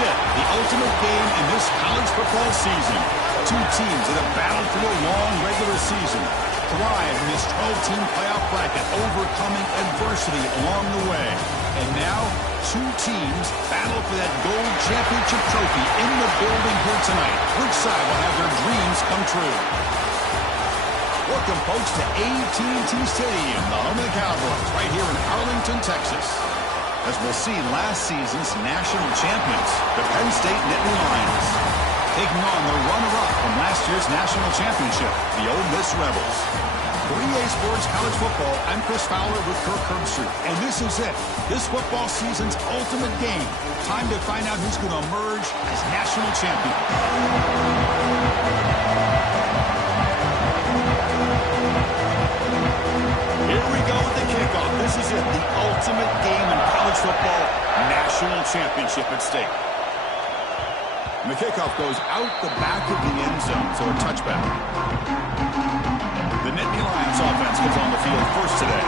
it, the ultimate game in this college football season. Two teams that have battled through a long regular season, thrive in this 12-team playoff bracket, overcoming adversity along the way. And now, two teams battle for that gold championship trophy in the building here tonight. Which side will have their dreams come true? Welcome, folks, to AT&T Stadium, the home of the Cowboys, right here in Arlington, Texas. As we'll see, last season's national champions, the Penn State Nittany Lions, taking on the runner-up from last year's national championship, the Ole Miss Rebels. For EA Sports College Football, I'm Chris Fowler with Kirk Herbstreit, and this is it, this football season's ultimate game. Time to find out who's going to emerge as national champion. Here we go with the kickoff. This is it, the ultimate game in college football, national championship at stake. And the kickoff goes out the back of the end zone, so a touchback. The Nittany Lions offense comes on the field first today.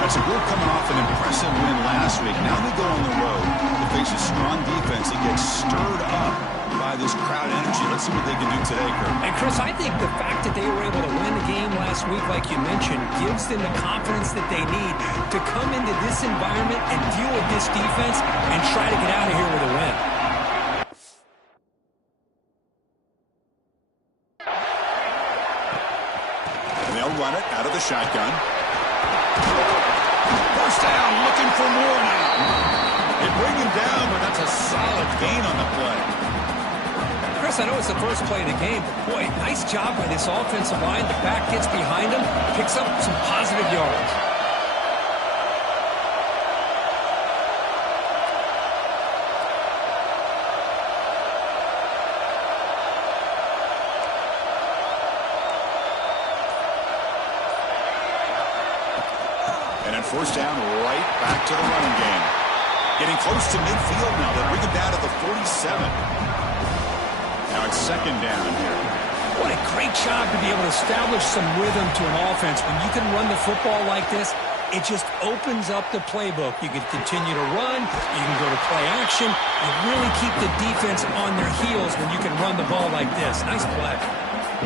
That's a group coming off an impressive win last week. Now they go on the road to face a strong defense that gets stirred up by this crowd energy. Let's see what they can do today, Kurt. And Chris, I think the fact that they were able to win the game last week, like you mentioned, gives them the confidence that they need to come into this environment and deal with this defense and try to get out of here with a win. They'll run it out of the shotgun. First down, looking for more now. They bring him down, but that's a solid gain on the play. Chris, I know it's the first play of the game, but boy, nice job by this offensive line. The back gets behind him, picks up some positive yards. And then first down, right back to the running game. Getting close to midfield now. They bring him down to the 47. Now it's second down here. What a great job to be able to establish some rhythm to an offense. When you can run the football like this, it just opens up the playbook. You can continue to run. You can go to play action. You really keep the defense on their heels when you can run the ball like this. Nice play.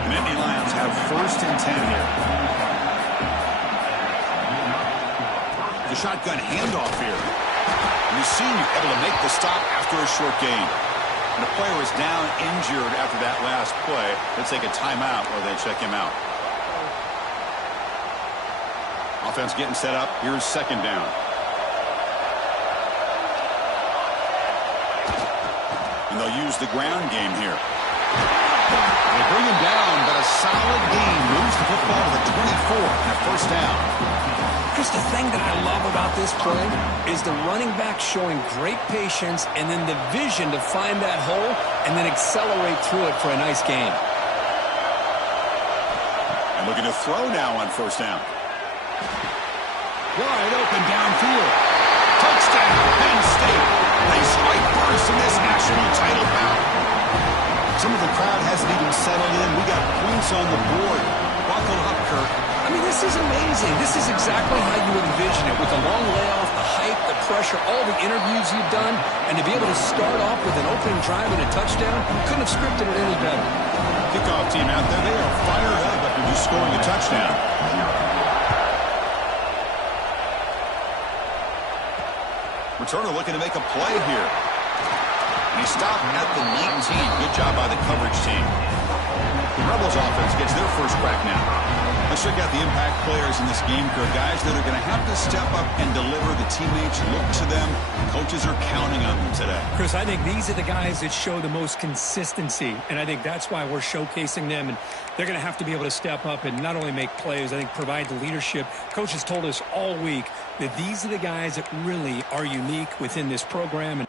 The Nittany Lions have first and 10 here. The shotgun handoff here. And you see him able to make the stop after a short gain. And the player is down injured after that last play. They take a timeout or they check him out. Offense getting set up. Here's second down. And they'll use the ground game here. They bring him down, but a solid gain moves the football to the 24 and a first down. Chris, the thing that I love about this play is the running back showing great patience and then the vision to find that hole and then accelerate through it for a nice gain. And looking to throw now on first down. Wide open downfield. Touchdown, Penn State. They strike first in this national title bout. Some of the crowd hasn't even settled in. We got points on the board. Buckle up, Kurt. I mean, this is amazing. This is exactly how you would envision it, with the long layoff, the hype, the pressure, all the interviews you've done, and to be able to start off with an opening drive and a touchdown, couldn't have scripted it any better. Kickoff team out there, they are fired up after just scoring a touchdown. Returner looking to make a play here. And he stopped at the 19. Good job by the coverage team. The Rebels offense gets their first crack now. Let's check out the impact players in this game, Kurt. Guys that are going to have to step up and deliver. The teammates look to them. Coaches are counting on them today. Chris, I think these are the guys that show the most consistency, and I think that's why we're showcasing them. And they're going to have to be able to step up and not only make plays, I think provide the leadership. Coaches told us all week that these are the guys that really are unique within this program.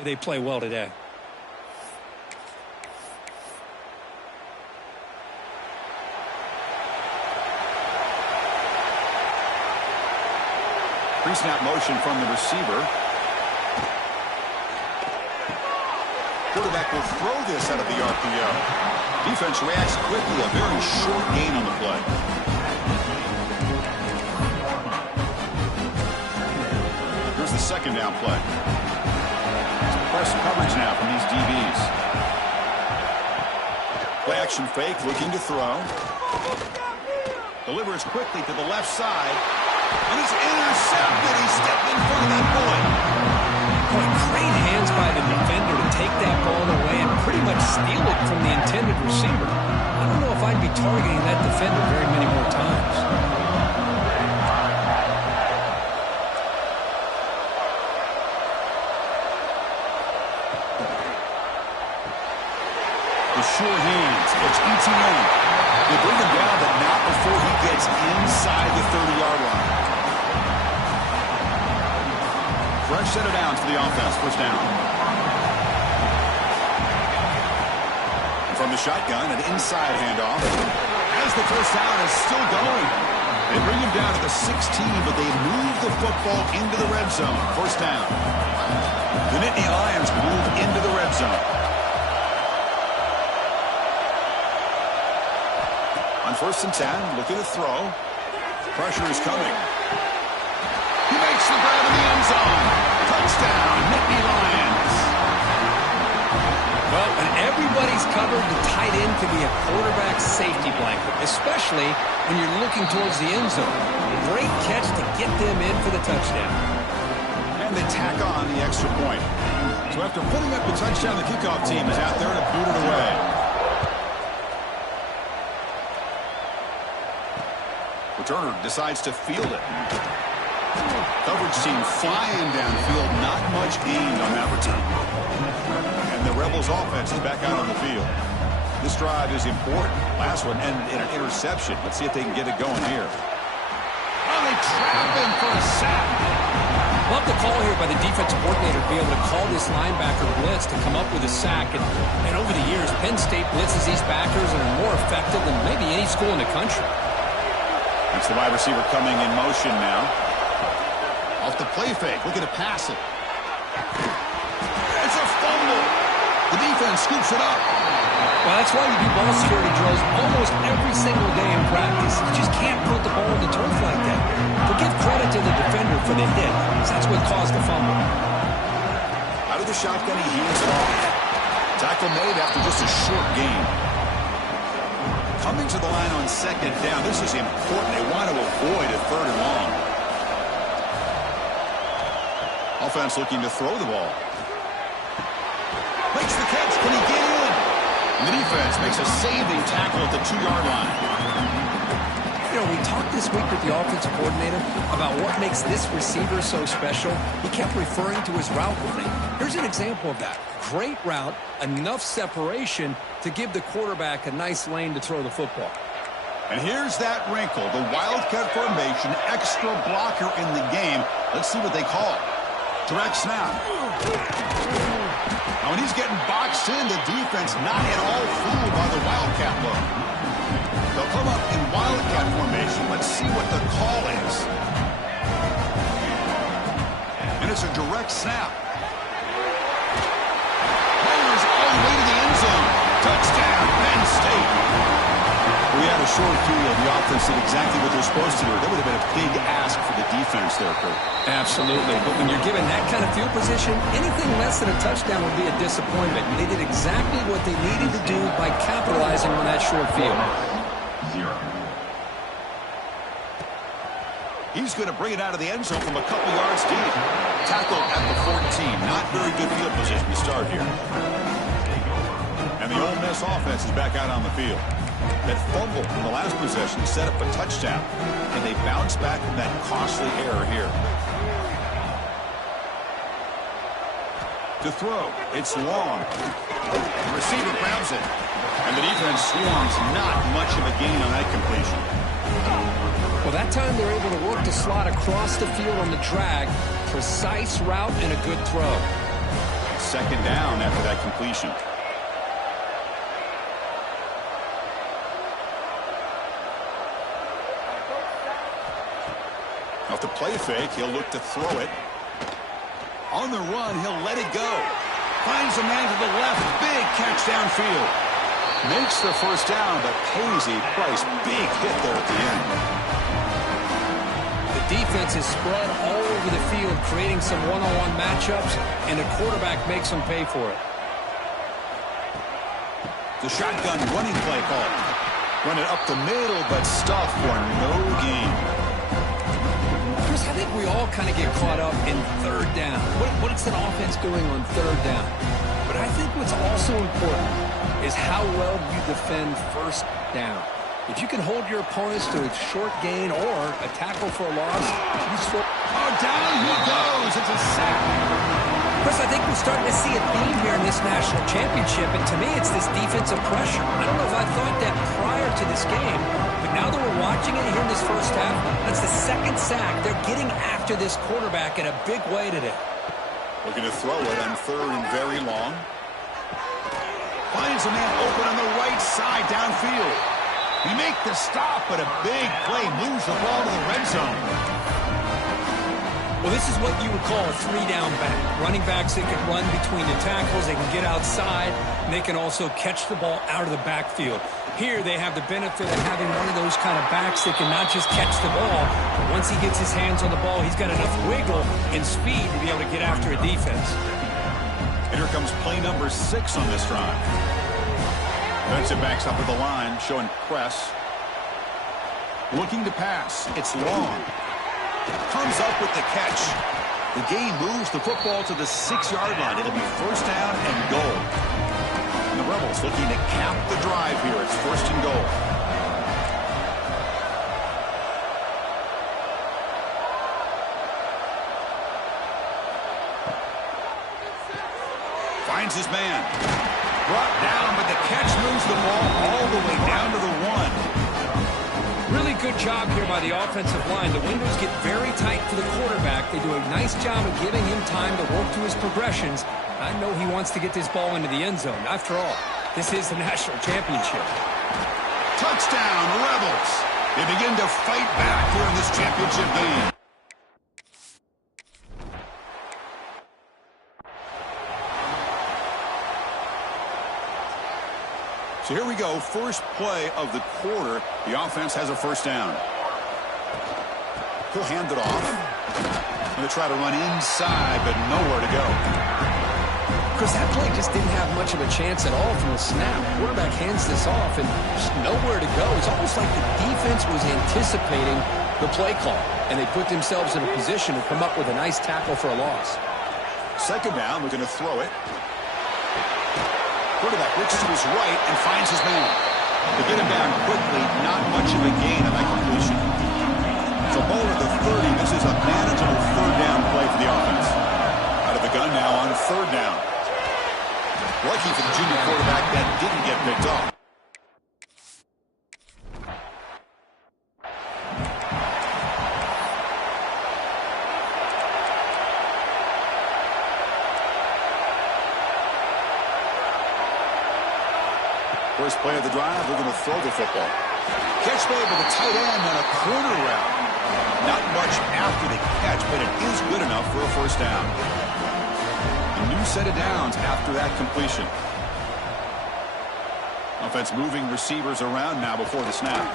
They play well today. Pre-snap motion from the receiver. Quarterback will throw this out of the RPO. Defense reacts quickly. A very short gain on the play. Here's the second down play. Press coverage now from these DBs. Play action fake, looking to throw. Delivers quickly to the left side. And he's intercepted. He stepped in front of that bullet. Boy, great hands by the defender to take that ball away and pretty much steal it from the intended receiver. I don't know if I'd be targeting that defender very many more times. The sure hands. It's ETN. They bring him down, but not before he gets inside the 30-yard line. Fresh set of downs for the offense. First down. From the shotgun, an inside handoff. As the first down is still going. They bring him down to the 16, but they move the football into the red zone. First down. The Nittany Lions move into the red zone. On 1st and 10, looking to throw. Pressure is coming. He makes the grab in the end zone. Touchdown, Nittany Lions. Well, when everybody's covered, the tight end can be a quarterback's safety blanket, especially when you're looking towards the end zone. Great catch to get them in for the touchdown. And they tack on the extra point. So after putting up the touchdown, the kickoff team is out there to boot it away. Returner decides to field it. Coverage team flying downfield. Not much gained on that return. And the Rebels offense is back out on the field. This drive is important. Last one ended in an interception. Let's see if they can get it going here. Oh, they trap him for a sack. Love the call here by the defensive coordinator to be able to call this linebacker blitz to come up with a sack. And over the years, Penn State blitzes these backers and are more effective than maybe any school in the country. That's the wide receiver coming in motion now. Off the play fake, looking to pass it. It's a fumble. The defense scoops it up. Well, that's why you do ball security drills almost every single day in practice. You just can't put the ball on the turf like that. But give credit to the defender for the hit, because that's what caused the fumble. Out of the shotgun, he heaves it off. Tackle made after just a short gain. Coming to the line on 2nd down. This is important. They want to avoid a 3rd and long. Offense looking to throw the ball. Makes the catch. Can he get in? And the defense makes a saving tackle at the 2-yard line. You know, we talked this week with the offensive coordinator about what makes this receiver so special. He kept referring to his route running. Here's an example of that. Great route, enough separation to give the quarterback a nice lane to throw the football. And here's that wrinkle, the wildcat formation, extra blocker in the game. Let's see what they call. Direct snap. Now, when he's getting boxed in, the defense not at all fooled by the wildcat look. They'll come up in wildcat formation. Let's see what the call is. And it's a direct snap. Players all the way to the end zone. Touchdown, Penn State. We had a short field. The offense did exactly what they're supposed to do. That would have been a big ask for the defense there, Kurt. Absolutely. But when you're given that kind of field position, anything less than a touchdown would be a disappointment. They did exactly what they needed to do by capitalizing on that short field. He's going to bring it out of the end zone from a couple yards deep. Tackle at the 14. Not very good field position to start here. And the Ole Miss offense is back out on the field. That fumble in the last possession set up a touchdown, and they bounce back from that costly error here. To throw, it's long. The receiver grabs it, and the defense swarms. Not much of a gain on that completion. Well, that time they're able to work the slot across the field on the drag. Precise route and a good throw. second down after that completion. Off the play fake, he'll look to throw it. On the run, he'll let it go. Finds a man to the left. Big catch downfield. Makes the first down, but pays a price. Big hit there at the end. The defense is spread all over the field, creating some one-on-one matchups, and the quarterback makes them pay for it. The shotgun running play call. Run it up the middle, but stuffed for no gain. Chris, I think we all kind of get caught up in third down. What is an offense doing on third down? But I think what's also important is how well you defend first down. If you can hold your opponents to a short gain or a tackle for a loss, you score. Oh, down he goes. It's a sack. Chris, I think we're starting to see a theme here in this national championship, and to me it's this defensive pressure. I don't know if I thought that prior to this game, but now that we're watching it here in this first half, that's the second sack. They're getting after this quarterback in a big way today. Looking to throw it on third and very long. Finds a man open on the right side downfield. He make the stop, but a big play moves the ball to the red zone. Well, this is what you would call a three-down back. Running backs, they can run between the tackles, they can get outside, and they can also catch the ball out of the backfield. Here, they have the benefit of having one of those kind of backs that can not just catch the ball, but once he gets his hands on the ball, he's got enough wiggle and speed to be able to get after a defense. And here comes play number 6 on this drive. Defensive backs up at the line, showing press. Looking to pass. It's long. Comes up with the catch. The game moves the football to the 6-yard line. It'll be first down and goal. And the Rebels looking to cap the drive here. It's first and goal. Finds his man. Brought down, but the catch moves the ball all the way down to the 1. Really good job here by the offensive line. The windows get very tight for the quarterback. They do a nice job of giving him time to work through his progressions. I know he wants to get this ball into the end zone. After all, this is the national championship. Touchdown, Rebels. They begin to fight back here in this championship game. So here we go, first play of the quarter. The offense has a first down. He'll hand it off. Going to try to run inside, but nowhere to go. Chris, that play just didn't have much of a chance at all from the snap. Quarterback hands this off, and just nowhere to go. It's almost like the defense was anticipating the play call, and they put themselves in a position to come up with a nice tackle for a loss. Second down, we're going to throw it. Quarterback looks to his right and finds his man. To get him down quickly, not much of a gain on that completion. So ball to the 30. This is a manageable third down play for the offense. Out of the gun now on third down. Lucky for the junior quarterback that didn't get picked off. First play of the drive, we're going to throw the football. Catch made with a tight end on a corner route. Not much after the catch, but it is good enough for a first down. A new set of downs after that completion. Offense moving receivers around now before the snap.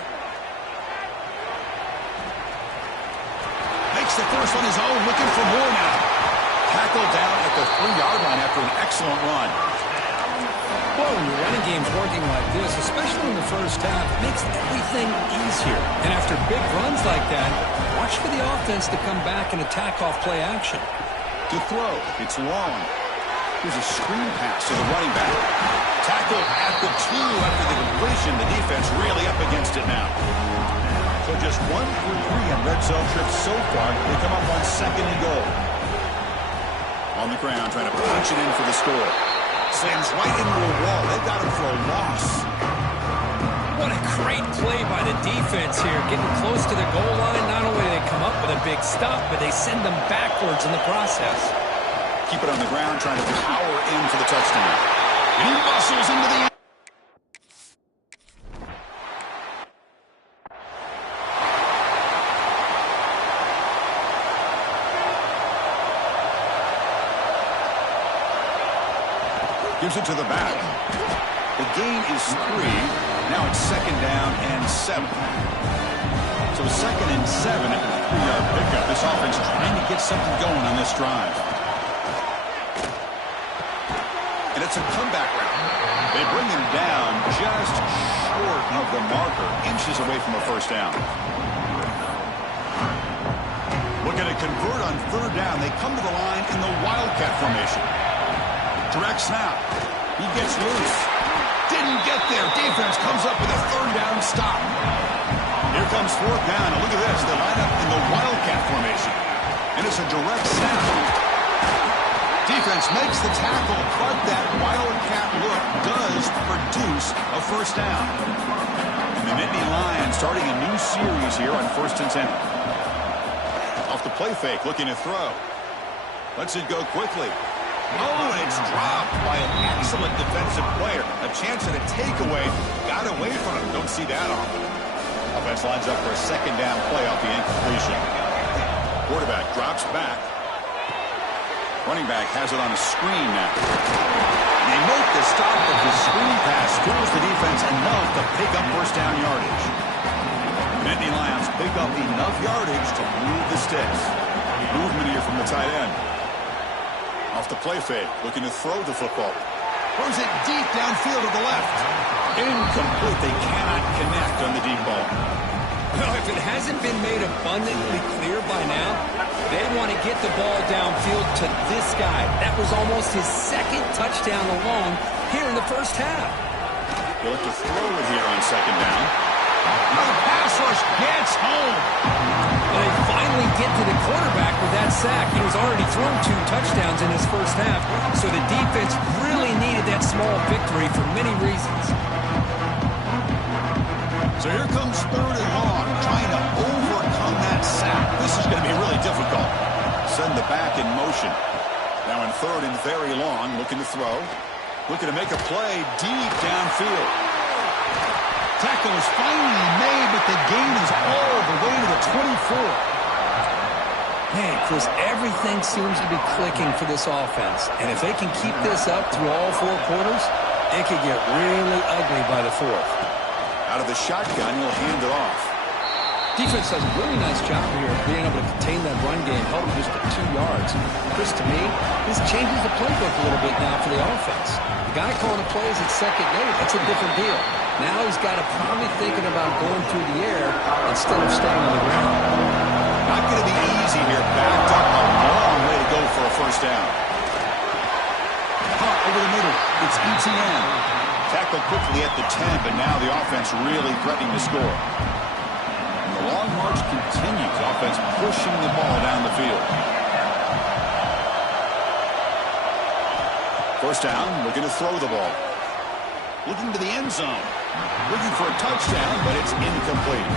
Makes the first on his own, looking for more now. Tackled down at the 3-yard line after an excellent run. Well, when your running game's working like this, especially in the first half, it makes everything easier. And after big runs like that, watch for the offense to come back and attack off play action. To throw, it's long. Here's a screen pass to the running back. Tackled at the 2 after the completion. The defense really up against it now. So just 1 for 3 on red zone trips so far. They come up on second and goal. On the ground, trying to punch it in for the score. Slams right into a wall. They've got him for a loss. What a great play by the defense here. Getting close to the goal line, not only do they come up with a big stop, but they send them backwards in the process. Keep it on the ground, trying to power in for the touchdown. And he muscles into the end. Gives it to the back. The gain is 3. Now it's 2nd down and 7. So 2nd and 7 at the 3-yard pickup. This offense trying to get something going on this drive. And it's a comeback round. They bring him down just short of the marker, inches away from a first down. Looking to convert on 3rd down. They come to the line in the Wildcat formation. Direct snap. He gets loose. Didn't get there. Defense comes up with a 3rd down stop. Here comes 4th down. And look at this. They line up in the Wildcat formation. And it's a direct snap. Defense makes the tackle, but that Wildcat look does produce a first down. And the Nittany Lions starting a new series here on 1st and 10. Off the play fake, looking to throw. Lets it go quickly. Oh, and it's dropped by an excellent defensive player. A chance at a takeaway. Got away from him. Don't see that often. Offense lines up for a 2nd down play off the incompletion. Quarterback drops back. Running back has it on a screen now. And they make the stop, but the screen pass fools the defense enough to pick up first down yardage. Nittany Lions pick up enough yardage to move the sticks. Movement here from the tight end. Off the play fake, looking to throw the football. Throws it deep downfield to the left. Incomplete. They cannot connect on the deep ball. Well, if it hasn't been made abundantly clear by now, they want to get the ball downfield to this guy. That was almost his 2nd touchdown alone here in the first half. They look to throw it here on 2nd down. The pass rush gets home. And they finally get to the quarterback with that sack. He was already thrown 2 touchdowns in his first half, so the defense really needed that small victory for many reasons. So here comes 3rd and long, trying to overcome that sack. This is going to be really difficult. Send the back in motion. Now in 3rd and very long, looking to throw. Looking to make a play deep downfield. Tackle is finally made, but the gain is all the way to the 24. Man, Chris, everything seems to be clicking for this offense. And if they can keep this up through all 4 quarters, it could get really ugly by the 4th. Out of the shotgun, he'll hand it off. Defense does a really nice job here of being able to contain that run game, held just at 2 yards. Chris, to me, this changes the playbook a little bit now for the offense. The guy calling the plays at 2nd and 8, that's a different deal. Now he's got to probably thinking about going through the air instead of staying on the ground. Not going to be easy here. Backed up a long way to go for a first down. Caught over the middle. It's ETN. Tackled quickly at the 10, but now the offense really threatening to score. And the long march continues. Offense pushing the ball down the field. First down, looking to throw the ball. Looking to the end zone. Looking for a touchdown, but it's incomplete.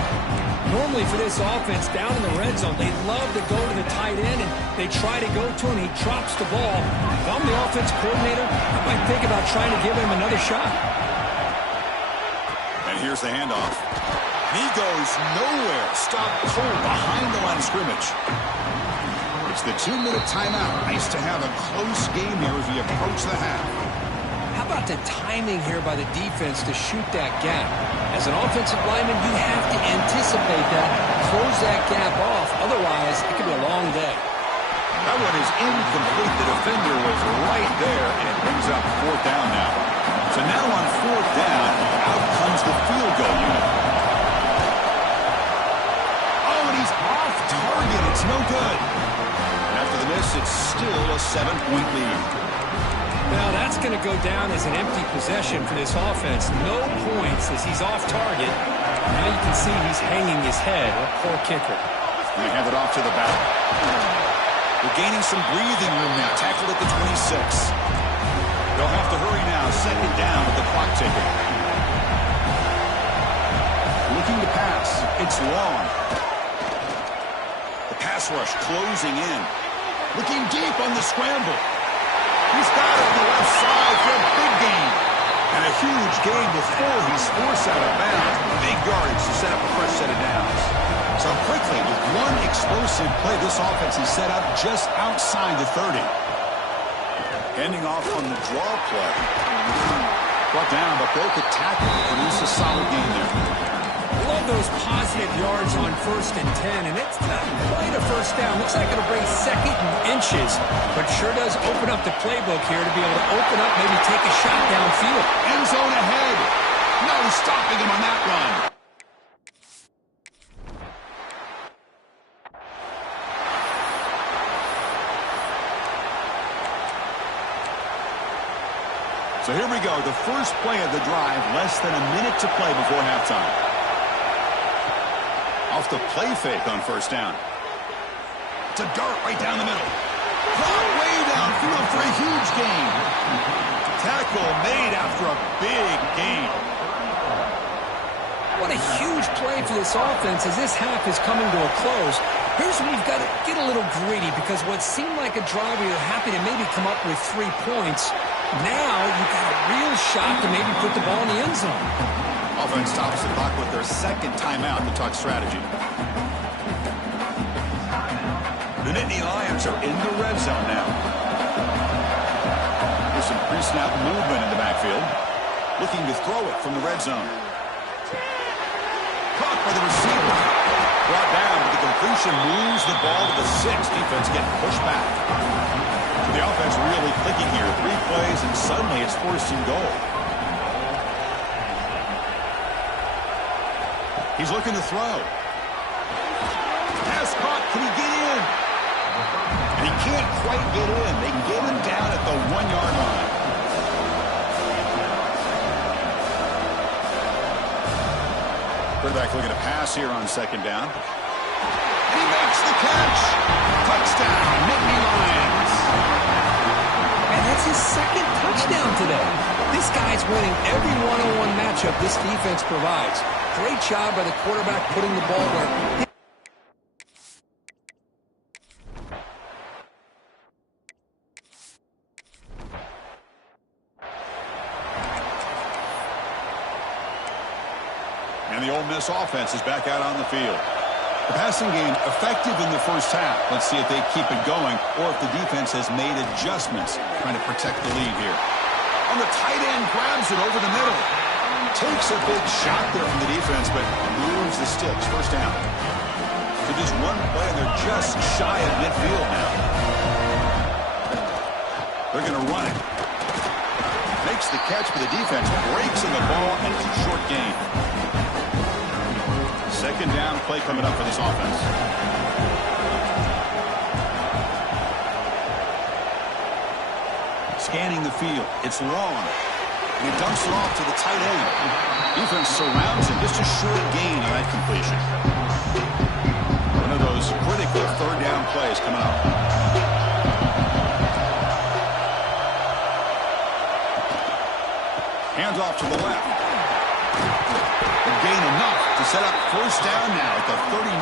Normally for this offense, down in the red zone, they love to go to the tight end, and they try to go to him. He drops the ball. If I'm the offense coordinator, I might think about trying to give him another shot. And here's the handoff. He goes nowhere. Stopped cold behind the line of scrimmage. It's the 2-minute timeout. Nice to have a close game here as we approach the half. How about the timing here by the defense to shoot that gap? As an offensive lineman, you have to anticipate that, close that gap off. Otherwise, it could be a long day. That one is incomplete. The defender was right there, and it brings up 4th down now. So now on 4th down, out comes the field goal unit. Oh, and he's off target. It's no good. And after the miss, it's still a 7-point lead. Now that's going to go down as an empty possession for this offense. No points as he's off target. Now you can see he's hanging his head. A poor kicker. And they hand it off to the back. They're gaining some breathing room now. Tackled at the 26. They'll have to hurry now. 2nd down with the clock ticking. Looking to pass. It's long. The pass rush closing in. Looking deep on the scramble. huge gain before he's forced out of bounds. Big yardage to set up a fresh set of downs. So quickly, with one explosive play, this offense is set up just outside the 30. Ending off on the draw play. Brought down, but broke a tackle to produce a solid gain there. Love those positive yards on 1st and 10, and it's not quite a first down. Looks like it'll bring 2nd and inches, but sure does open up the playbook here to be able to open up, maybe take a shot downfield. End zone ahead. No stopping him on that run. So here we go, the first play of the drive, less than a minute to play before halftime. Off the play fake on 1st down. It's a dart right down the middle. Caught way downfield for a huge gain. Tackle made after a big gain. What a huge play for this offense as this half is coming to a close. Here's where you've got to get a little greedy because what seemed like a drive where you're happy to maybe come up with 3 points, now you've got a real shot to maybe put the ball in the end zone. Offense stops the clock with their 2nd timeout to talk strategy. The Nittany Lions are in the red zone now. There's some pre-snap movement in the backfield. Looking to throw it from the red zone. Caught by the receiver. Brought down, but the completion moves the ball to the 6. Defense getting pushed back. So the offense really clicking here. 3 plays, and suddenly it's 4th and goal. He's looking to throw. Pass caught. Can he get in? And he can't quite get in. They get him down at the 1-yard line. Quarterback looking to pass here on 2nd down. And he makes the catch. Touchdown, Nittany Lions. And that's his 2nd touchdown today. This guy's winning every one-on-one matchup this defense provides. Great job by the quarterback putting the ball where... And the Ole Miss offense is back out on the field. The passing game effective in the first half. Let's see if they keep it going or if the defense has made adjustments trying to protect the lead here. On the tight end, grabs it over the middle. Takes a big shot there from the defense, but moves the sticks. 1st down. So just one play, and they're just shy of midfield now. They're going to run it. Makes the catch, but the defense breaks in the ball, and it's a short gain. 2nd down play coming up for this offense. Scanning the field. It's long. And he dumps it off to the tight end. Defense surrounds him. Just a short gain on that completion. One of those critical 3rd down plays coming up. Hands off to the left. And gain enough to set up 1st down now at the 39.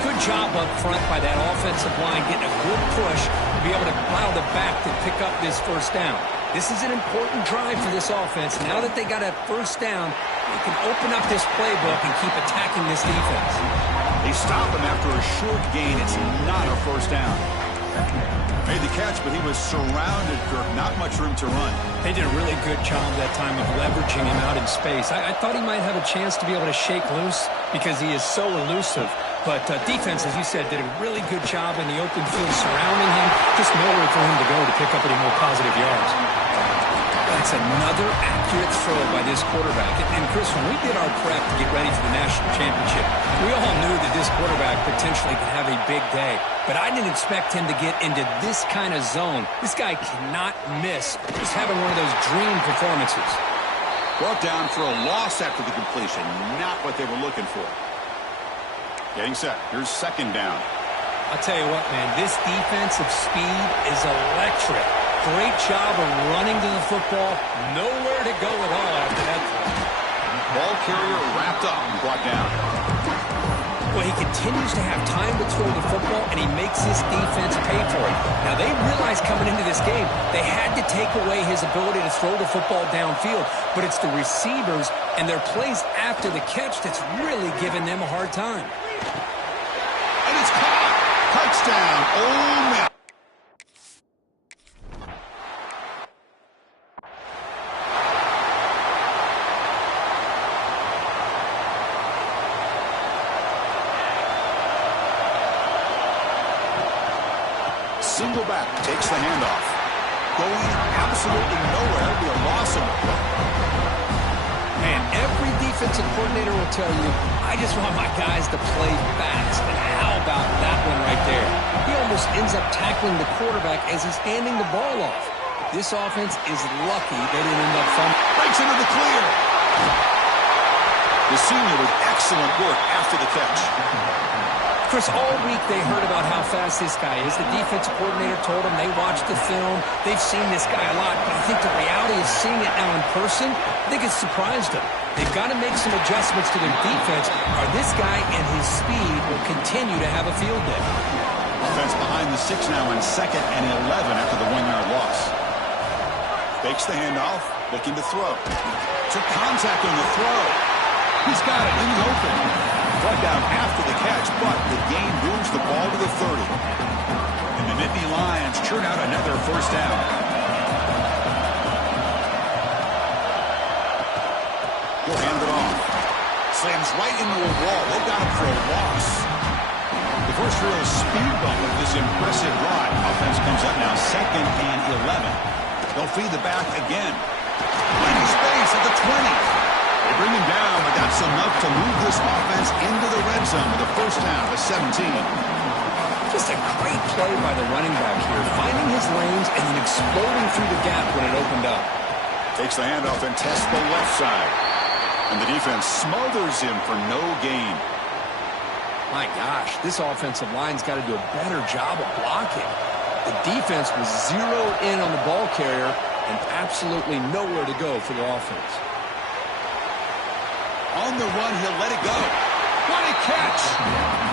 Good job up front by that offensive line, getting a good push to be able to allow the back to pick up this 1st down. This is an important drive for this offense. Now that they got a 1st down, they can open up this playbook and keep attacking this defense. They stop him after a short gain. It's not a 1st down. Made the catch, but he was surrounded, Kirk. Not much room to run. They did a really good job that time of leveraging him out in space. I thought he might have a chance to be able to shake loose because he is so elusive. But defense, as you said, did a really good job in the open field surrounding him. Just nowhere for him to go to pick up any more positive yards. That's another accurate throw by this quarterback. And Chris, when we did our prep to get ready for the national championship, we all knew that this quarterback potentially could have a big day. But I didn't expect him to get into this kind of zone. This guy cannot miss. Just having one of those dream performances. Brought down for a loss after the completion. Not what they were looking for. Getting set. Here's 2nd down. I'll tell you what, man, this defensive speed is electric. Great job of running to the football. Nowhere to go at all after that. Ball carrier wrapped up and brought down. Well, he continues to have time to throw the football, and he makes his defense pay for it. Now, they realized coming into this game they had to take away his ability to throw the football downfield, but it's the receivers and their plays after the catch that's really giving them a hard time. And it's caught. Touchdown, Ole Miss. Single back, takes the handoff. Going absolutely nowhere. It'll be a loss of play. And every defensive coordinator will tell you, I just want my guys to play fast. And how about that one right there? He almost ends up tackling the quarterback as he's handing the ball off. This offense is lucky they didn't end up fumbling. Breaks into the clear. The senior with excellent work after the catch. Chris, all week they heard about how fast this guy is. The defensive coordinator told them they watched the film. They've seen this guy a lot, but I think the reality of seeing it now in person, I think it's surprised them. They've got to make some adjustments to their defense, or this guy and his speed will continue to have a field day. Offense behind the 6 now on 2nd and 11 after the 1-yard loss. Fakes the handoff, looking to throw. Took contact on the throw. He's got it in the open. Brought down after the catch, but the gain moves the ball to the 30. And the Nittany Lions churn out another first down. He'll hand it off. Slams right into a wall. They've got him for a loss. The first real speed bump of this impressive drive. Offense comes up now 2nd and 11. They'll feed the back again. Plenty space at the 20. They bring him down, but that's enough to move this offense into the red zone with a first down to 17. Just a great play by the running back here, finding his lanes and then exploding through the gap when it opened up. Takes the handoff and tests the left side. And the defense smothers him for no gain. My gosh, this offensive line's got to do a better job of blocking. The defense was zeroed in on the ball carrier and absolutely nowhere to go for the offense. On the run, he'll let it go. What a catch!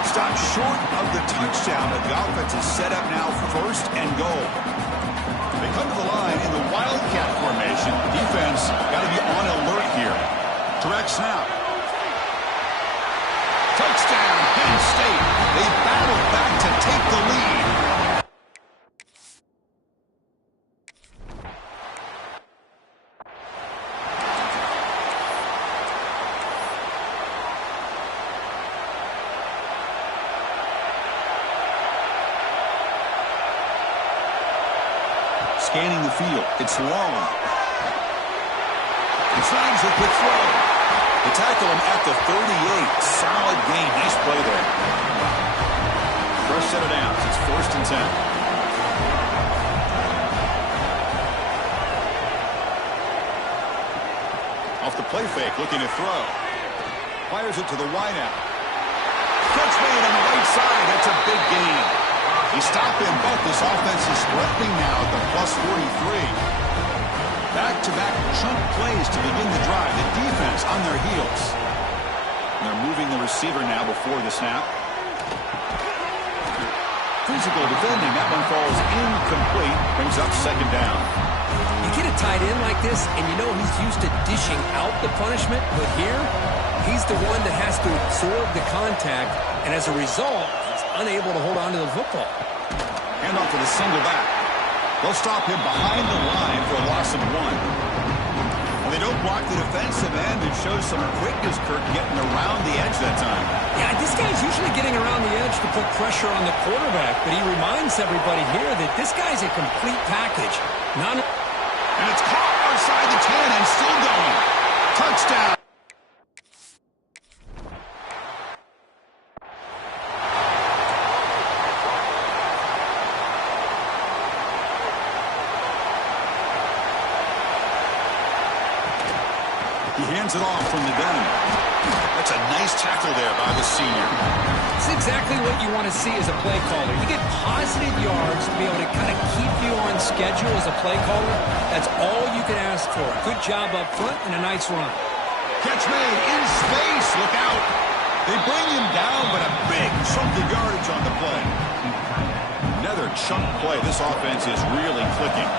Stopped short of the touchdown, but the offense is set up now 1st and goal. They come to the line in the Wildcat formation. Defense got to be on alert here. Direct snap. Touchdown, Penn State. They battled back to take the lead. Scanning the field. It's long. He signs a quick throw. They tackle him at the 38. Solid gain. Nice play there. Fresh set of downs. It's 1st and 10. Off the play fake, looking to throw. Fires it to the wideout. Catch made on the right side. That's a big gain. He stopped him, but this offense is threatening now at the +43. Back-to-back chunk plays to begin the drive. The defense on their heels. And they're moving the receiver now before the snap. Physical defending. That one falls incomplete. Brings up 2nd down. You get a tight end like this, and you know he's used to dishing out the punishment, but here, he's the one that has to absorb the contact, and as a result, he's unable to hold on to the football. Hand off to the single back. They'll stop him behind the line for a loss of 1. Well, they don't block the defensive end. It shows some quickness, Kirk, getting around the edge that time. Yeah, this guy's usually getting around the edge to put pressure on the quarterback, but he reminds everybody here that this guy's a complete package. And it's caught outside the 10 and still going. Touchdown. He hands it off from the gun. That's a nice tackle there by the senior. It's exactly what you want to see as a play caller. You get positive yards to be able to kind of keep you on schedule as a play caller. That's all you can ask for. Good job up front and a nice run. Catch made in space. Look out. They bring him down, but a big chunk of yardage on the play. Another chunk play. This offense is really clicking.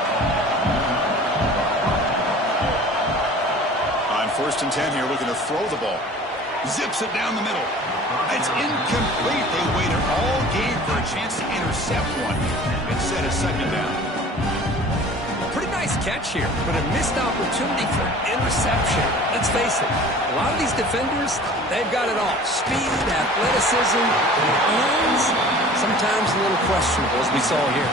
On 1st and 10 here, looking to throw the ball. Zips it down the middle. It's incomplete. They waited all game for a chance to intercept one. Instead of 2nd down. Pretty nice catch here, but a missed opportunity for interception. Let's face it, a lot of these defenders, they've got it all. Speed, athleticism, arms, sometimes a little questionable, as we saw here.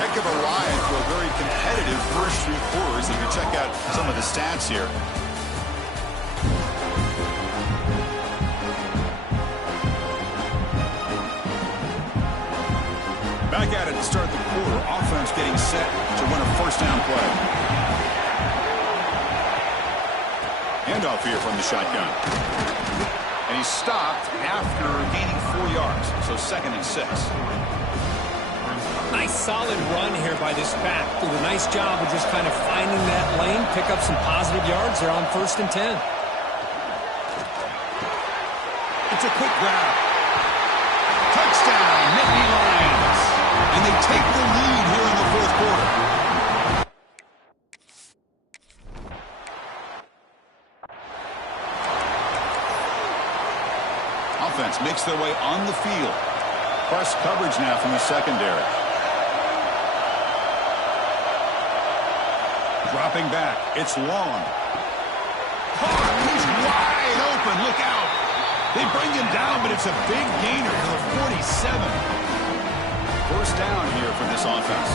Heck of a ride to a very competitive first 3 quarters. If you check out some of the stats here. Back at it to start the quarter. Offense getting set to win a 1st down play. Handoff here from the shotgun. And he's stopped after gaining 4 yards. So 2nd and 6. Nice solid run here by this back. Did a nice job of just kind of finding that lane, pick up some positive yards. They're on 1st and 10. It's a quick grab. Touchdown, Nittany Lions. And they take the lead here in the 4th quarter. Offense makes their way on the field. Press coverage now from the secondary. Dropping back. It's Long. Caught. He's wide open. Look out. They bring him down, but it's a big gainer to the 47. 1st down here for this offense.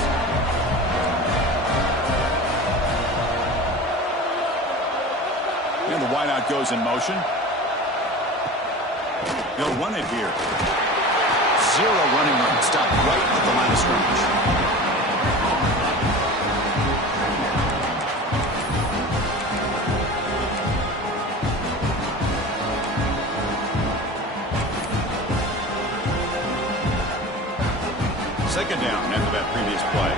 And the wideout goes in motion. They'll run it here. 0 running room. Stopped right at the line of scrimmage. Second down after that previous play.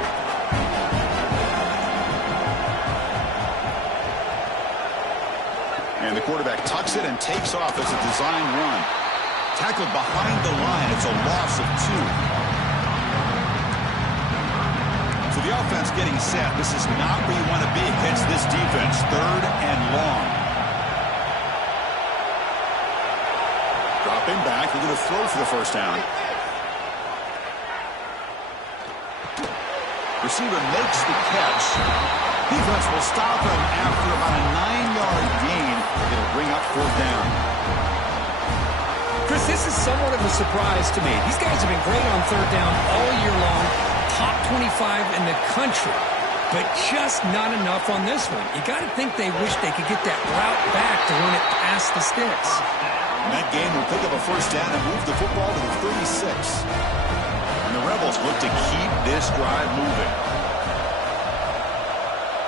And the quarterback tucks it and takes off as a design run. Tackled behind the line. It's a loss of 2. So the offense getting set. This is not where you want to be against this defense. 3rd and long. Dropping back. We're going to throw for the 1st down. Receiver makes the catch. Defense will stop him after about a 9-yard gain. It'll bring up 4th down. Chris, this is somewhat of a surprise to me. These guys have been great on 3rd down all year long. Top 25 in the country. But just not enough on this one. You got to think they wish they could get that route back to run it past the sticks. And that game will pick up a 1st down and move the football to the 36. And the Rebels look to keep this drive moving.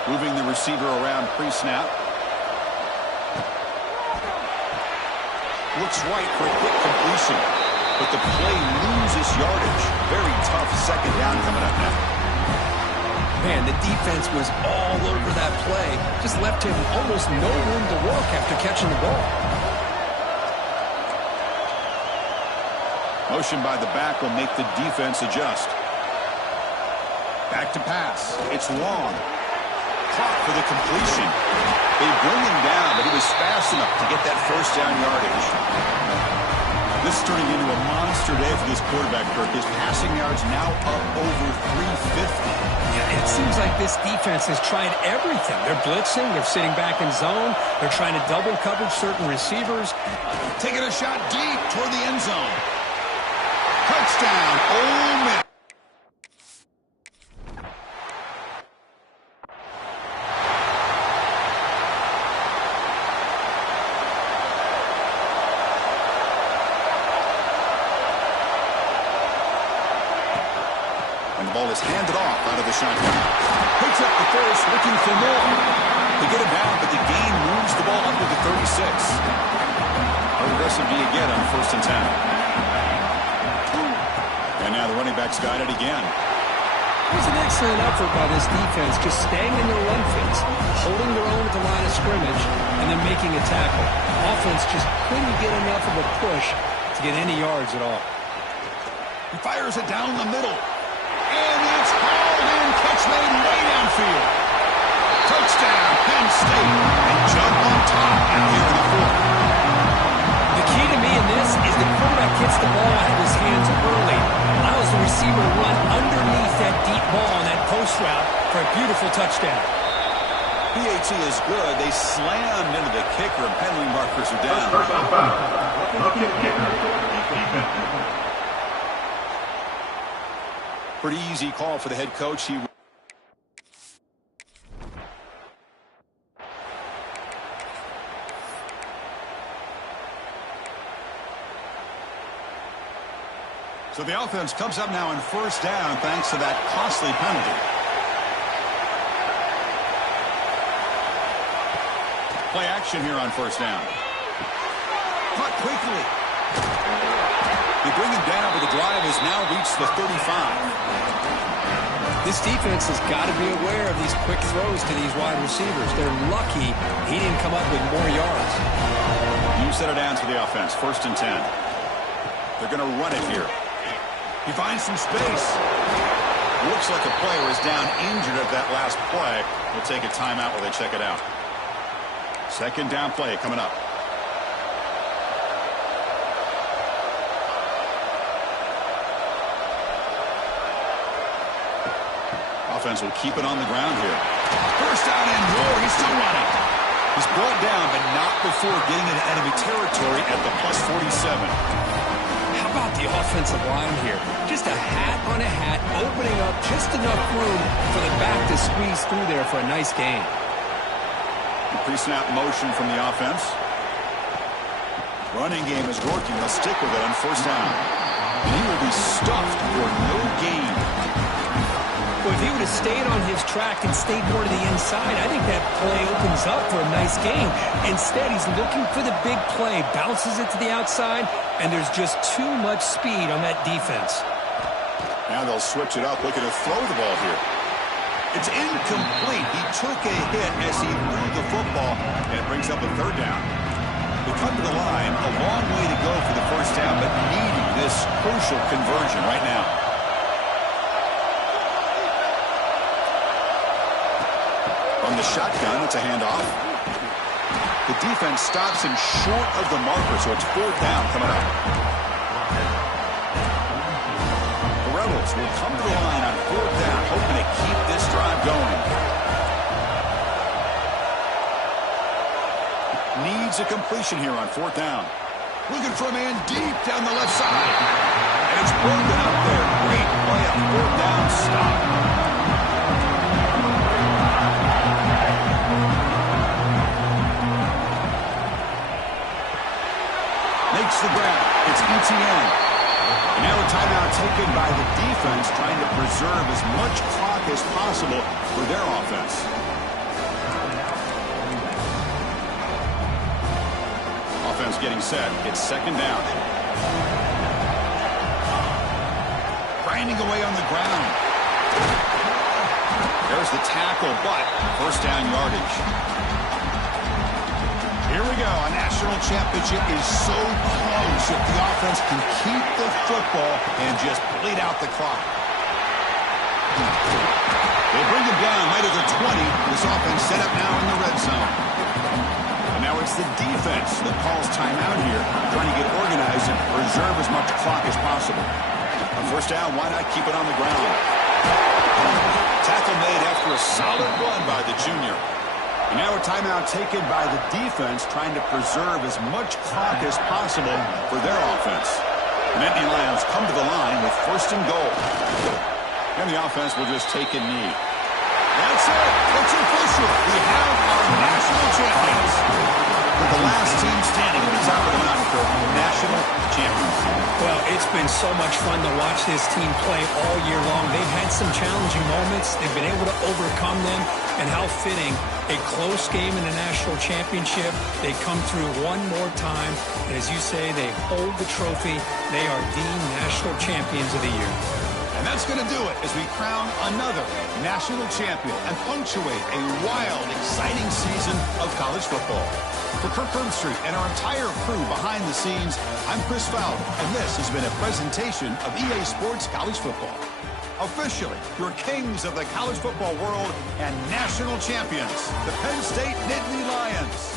Moving the receiver around pre-snap. Looks right for a quick completion. But the play loses yardage. Very tough 2nd down coming up now. Man, the defense was all over that play. Just left him almost no room to work after catching the ball. Motion by the back will make the defense adjust. Back to pass. It's Long. Caught for the completion. They bring him down, but he was fast enough to get that 1st down yardage. This is turning into a monster day for this quarterback, Kirk. His passing yards now up over 350. Yeah, it seems like this defense has tried everything. They're blitzing. They're sitting back in zone. They're trying to double coverage certain receivers. Taking a shot deep toward the end zone. Touchdown, Ole Miss. And the ball is handed off out of the shotgun. Picks up the first, looking for more. They get him down, but the gain moves the ball up to the 36. How aggressive do you get on 1st and 10? And now the running back's got it again. It was an excellent effort by this defense, just staying in their run fits, holding their own at the line of scrimmage, and then making a tackle. Offense just couldn't get enough of a push to get any yards at all. He fires it down the middle. And it's hauled in. Catch made way downfield. Touchdown, Penn State. And jump on top now here in the fourth. The key to me in this is the quarterback gets the ball out of his hands early, allows the receiver to run underneath that deep ball on that post route for a beautiful touchdown. PAT is good. They slammed into the kicker, and penalty markers are down. Pretty easy call for the head coach. So the offense comes up now on first down thanks to that costly penalty. Play action here on first down. Caught quickly. They bring him down, but the drive has now reached the 35. This defense has got to be aware of these quick throws to these wide receivers. They're lucky he didn't come up with more yards. You set it down to the offense. First and 10. They're going to run it here. He finds some space. Looks like a player is down injured at that last play. We'll take a timeout while they check it out. Second down play coming up. Offense will keep it on the ground here. First down and more. He's still running. He's brought down, but not before getting into enemy territory at the plus 47. How about the offensive line here? Just a hat on a hat, opening up just enough room for the back to squeeze through there for a nice gain. Pre-snap motion from the offense. Running game is working. They'll stick with it on first down. And he will be stuffed for no gain. Well, if he would have stayed on his track and stayed more to the inside, I think that play opens up for a nice gain. Instead, he's looking for the big play, bounces it to the outside, and there's just too much speed on that defense. Now they'll switch it up, looking to throw the ball here. It's incomplete. He took a hit as he threw the football, and it brings up a third down. They come to the line, a long way to go for the first down, but needing this crucial conversion right now. From the shotgun, it's a handoff. The defense stops him short of the marker, so it's fourth down coming up. The Rebels will come to the line on fourth down, hoping to keep this drive going. Needs a completion here on fourth down. Looking for a man deep down the left side. And it's broken up there. Great play, a fourth down stop. Makes the grab. It's ETN. And now a timeout taken by the defense, trying to preserve as much clock as possible for their offense. Offense getting set. It's second down. Grinding away on the ground. There's the tackle, but first down yardage. Here we go. A national championship is so close if the offense can keep the football and just bleed out the clock. They bring him down right at the 20. This offense set up now in the red zone. And now it's the defense that calls timeout here, trying to get organized and preserve as much clock as possible. On first down, why not keep it on the ground? Tackle made after a solid run by the junior. And now a timeout taken by the defense, trying to preserve as much clock as possible for their offense. The Nittany Lions come to the line with first and goal. And the offense will just take a knee. That's it. It's official. We have our national champions. We're the last team standing at the top of the mountain for national champions. Well, it's been so much fun to watch this team play all year long. They've had some challenging moments. They've been able to overcome them. And how fitting, a close game in the national championship. They come through one more time. And as you say, they hold the trophy. They are the national champions of the year. And that's going to do it as we crown another national champion and punctuate a wild, exciting season of college football. For Kirk Herbstreit and our entire crew behind the scenes, I'm Chris Fowler, and this has been a presentation of EA Sports College Football. Officially, your kings of the college football world and national champions, the Penn State Nittany Lions.